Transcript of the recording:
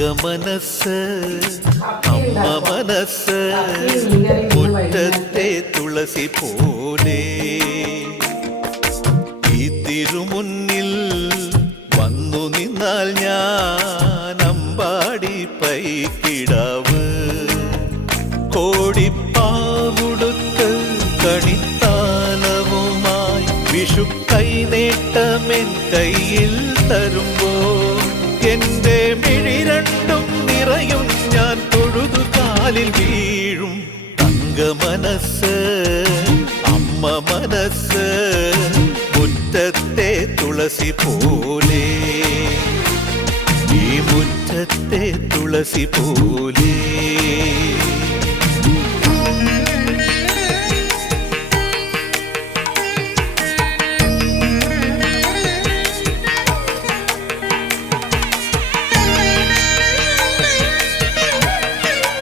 മനസ്സ് അമ്മ മനസ്സ് മുറ്റത്തെ തുളസി പോലെ ഈ തിരുമുന്നിൽ വന്നു നിന്നാൽ ഞാൻ അമ്പാടി പൈക്കിടാവ് കോടിപ്പാവുടുത്ത് കണിത്താലവുമായി വിഷു കൈനേട്ടമെൻ കയ്യിൽ തരുമ്പോൾ എന്റെ മിഴി രണ്ടും നിറയും ഞാൻ തൊഴുതു കാലിൽ വീഴും തങ്ക മനസ്സ് അമ്മ മനസ്സ് മുറ്റത്തെ തുളസി പോലെ ഈ മുറ്റത്തെ തുളസി പോലെ